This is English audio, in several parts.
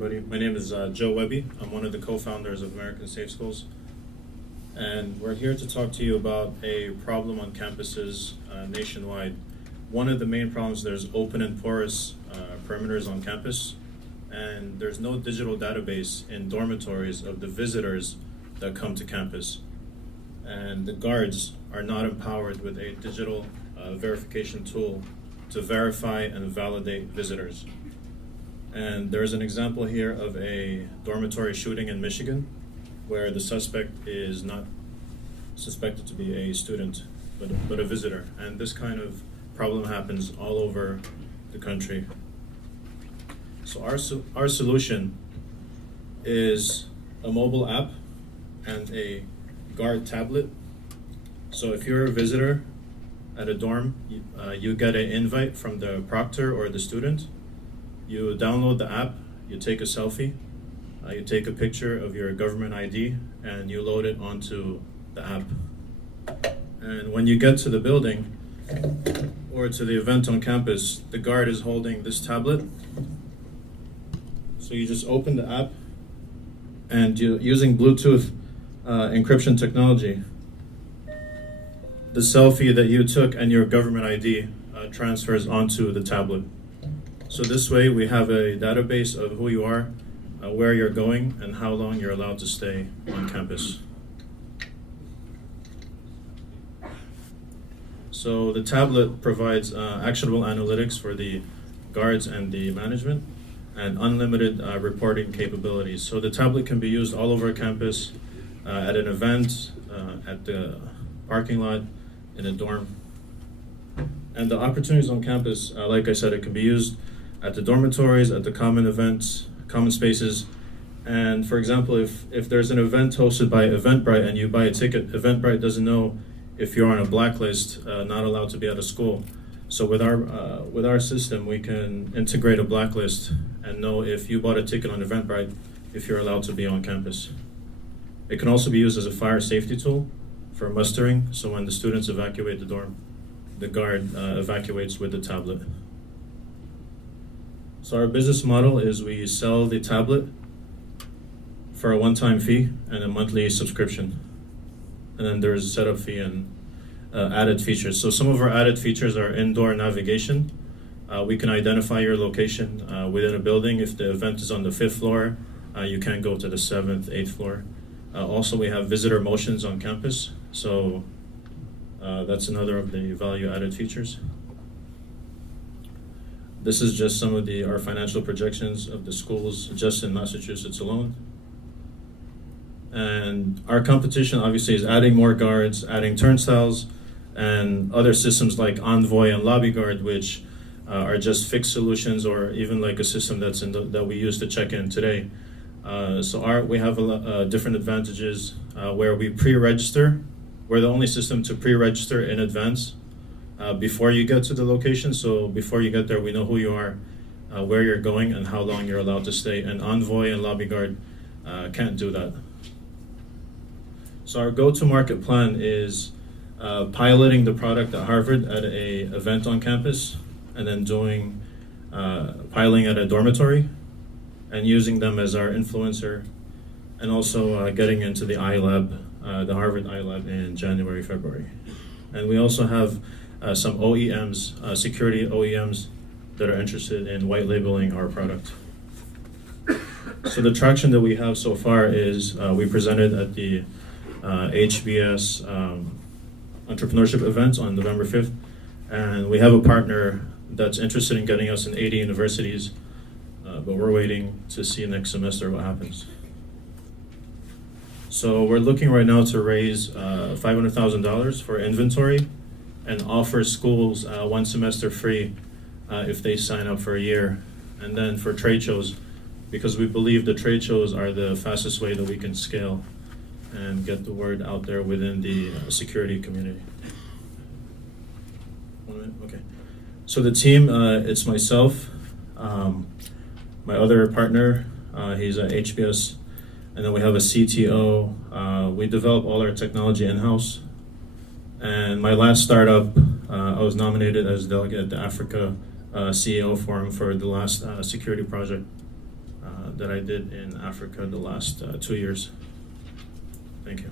everybody. My name is Joe Webby. I'm one of the co-founders of American Safe Schools. And we're here to talk to you about a problem on campuses nationwide. One of the main problems, there's open and porous perimeters on campus, and there's no digital database in dormitories of the visitors that come to campus. And the guards are not empowered with a digital verification tool to verify and validate visitors. And there's an example here of a dormitory shooting in Michigan where the suspect is not suspected to be a student, but a visitor. And this kind of problem happens all over the country. So our solution is a mobile app and a guard tablet. So if you're a visitor at a dorm, you get an invite from the proctor or the student. You download the app, you take a selfie, you take a picture of your government ID, and you load it onto the app. And when you get to the building or to the event on campus, the guard is holding this tablet. So you just open the app, and using Bluetooth encryption technology, the selfie that you took and your government ID transfers onto the tablet. So this way we have a database of who you are, where you're going, and how long you're allowed to stay on campus. So the tablet provides actionable analytics for the guards and the management, and unlimited reporting capabilities. So the tablet can be used all over campus, at an event, at the parking lot, in a dorm. And the opportunities on campus, like I said, it can be used at the dormitories, at the common events, common spaces. And for example, if there's an event hosted by Eventbrite and you buy a ticket, Eventbrite doesn't know if you're on a blacklist, not allowed to be at a school. So with our system, we can integrate a blacklist and know if you bought a ticket on Eventbrite, if you're allowed to be on campus. It can also be used as a fire safety tool for mustering. So when the students evacuate the dorm, the guard evacuates with the tablet. So our business model is we sell the tablet for a one-time fee and a monthly subscription. And then there's a setup fee and added features. So some of our added features are indoor navigation. We can identify your location within a building. If the event is on the 5th floor, you can go to the 7th, 8th floor. Also, we have visitor motions on campus. So that's another of the value-added features. This is just some of our financial projections of the schools just in Massachusetts alone. And our competition obviously is adding more guards, adding turnstiles, and other systems like Envoy and Lobby Guard, which are just fixed solutions, or even like a system that we use to check in today. So we have different advantages where we pre-register. We're the only system to pre-register in advance before you get to the location. So before you get there, we know who you are, where you're going, and how long you're allowed to stay. And Envoy and Lobby Guard can't do that. So our go-to-market plan is piloting the product at Harvard at an event on campus, and then doing piloting at a dormitory, and using them as our influencer, and also getting into the iLab, the Harvard iLab in January, February. And we also have some OEMs, security OEMs, that are interested in white labeling our product. So the traction that we have so far is we presented at the HBS entrepreneurship event on November 5th, and we have a partner that's interested in getting us in 80 universities, but we're waiting to see next semester what happens. So we're looking right now to raise $500,000 for inventory and offer schools one semester free if they sign up for a year. And then for trade shows, because we believe the trade shows are the fastest way that we can scale and get the word out there within the security community. 1 minute, okay. So the team, it's myself, my other partner, he's at HBS, and then we have a CTO. We develop all our technology in-house. And my last startup, I was nominated as delegate at the Africa CEO Forum for the last security project that I did in Africa the last 2 years. Thank you.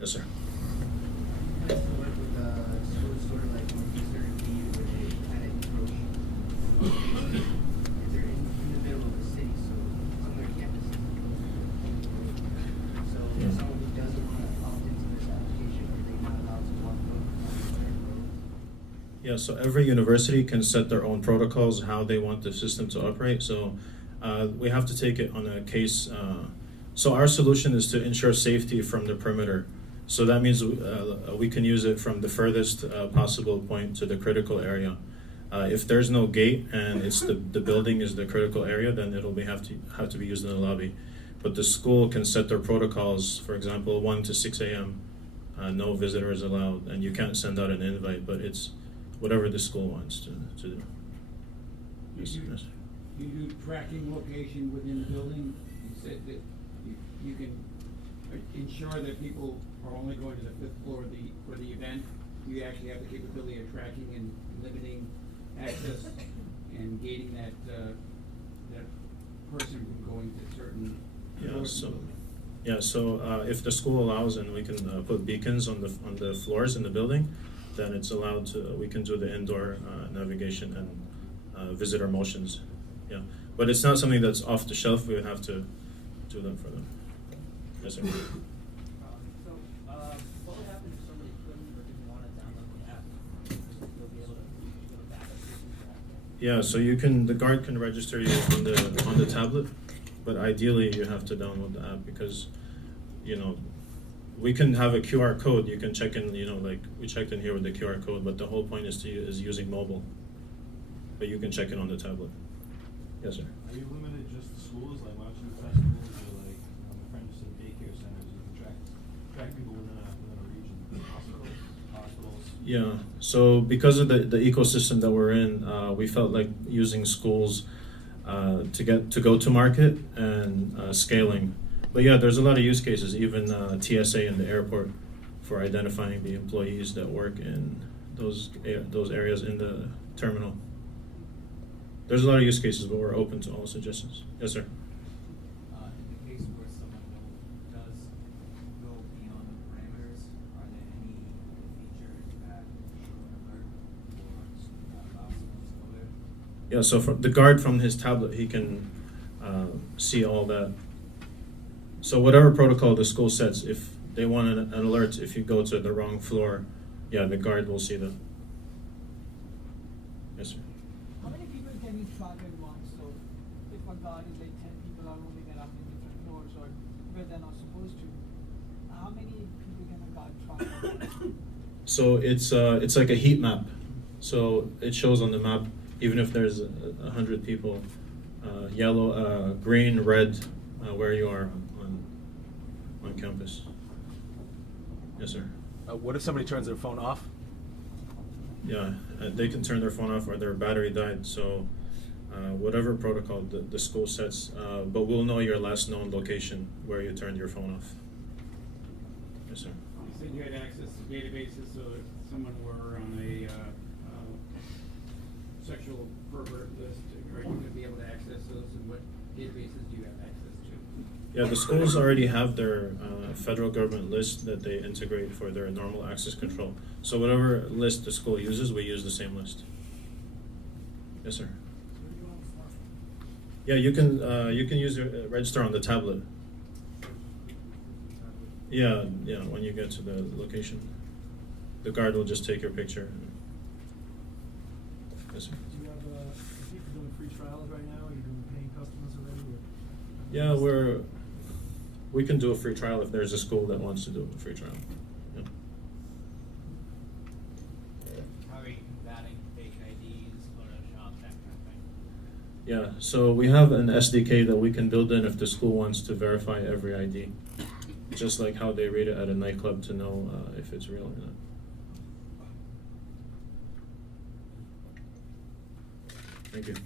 Yes, sir. Yeah, so every university can set their own protocols, how they want the system to operate. So we have to take it on a case. So our solution is to ensure safety from the perimeter. So that means we can use it from the furthest possible point to the critical area. If there's no gate and it's the building is the critical area, then it'll have to be used in the lobby. But the school can set their protocols, for example, 1 to 6 a.m. No visitors allowed, and you can't send out an invite, but it's whatever the school wants to do. You do tracking location within the building. You said that you can ensure that people are only going to the 5th floor for the event. You actually have the capability of tracking and limiting access and gating that person from going to certain. So if the school allows, and we can put beacons on the floors in the building, then it's allowed to. We can do the indoor navigation and visitor motions. Yeah, but it's not something that's off the shelf. We would have to do that for them. Yes, sir. What would happen if somebody couldn't or didn't want to download the app? You'll be able to back up the app. Yeah, so the guard can register you on the tablet, but ideally you have to download the app because, we can have a QR code. You can check in, like we checked in here with the QR code, but the whole point is using mobile. But you can check in on the tablet. Yes, sir. Are you limited just to schools, like marching festivals, or like my friend just said daycare centers? You can track people within a region. Hospitals. Yeah. So because of the ecosystem that we're in, we felt like using schools to go to market and scaling. But yeah, there's a lot of use cases, even TSA in the airport, for identifying the employees that work in those areas in the terminal. There's a lot of use cases, but we're open to all suggestions. Yes, sir. In the case where someone does go beyond the parameters, are there any features that show an alert or allow someone to go there? Yeah, so the guard from his tablet, he can see all that. So whatever protocol the school sets, if they want an alert, if you go to the wrong floor, yeah, the guard will see that. Yes, sir. How many people can you track at once? So if a guard is like 10 people are moving around in different floors or where they're not supposed to, how many people can a guard track at once? So it's like a heat map. So it shows on the map, even if there's 100 people, yellow, green, red, where you are on campus. Yes, sir. What if somebody turns their phone off? Yeah, they can turn their phone off or their battery died. So whatever protocol the school sets, but we'll know your last known location where you turned your phone off. Yes, sir. You said you had access to databases, so if someone were on a sexual pervert list, are you going to be able to access those, and what databases do you have access to? Yeah, the schools already have their federal government list that they integrate for their normal access control. So whatever list the school uses, we use the same list. Yes, sir. Yeah, you can use your register on the tablet. Yeah, when you get to the location, the guard will just take your picture. Yes, sir. Do you have people doing free trials right now? Are you doing paying customers already? Yeah, we can do a free trial if there's a school that wants to do a free trial. Yeah. How are you combating fake IDs, Photoshop, that kind of thing? Yeah, so we have an SDK that we can build in if the school wants to verify every ID, just like how they read it at a nightclub to know if it's real or not. Thank you.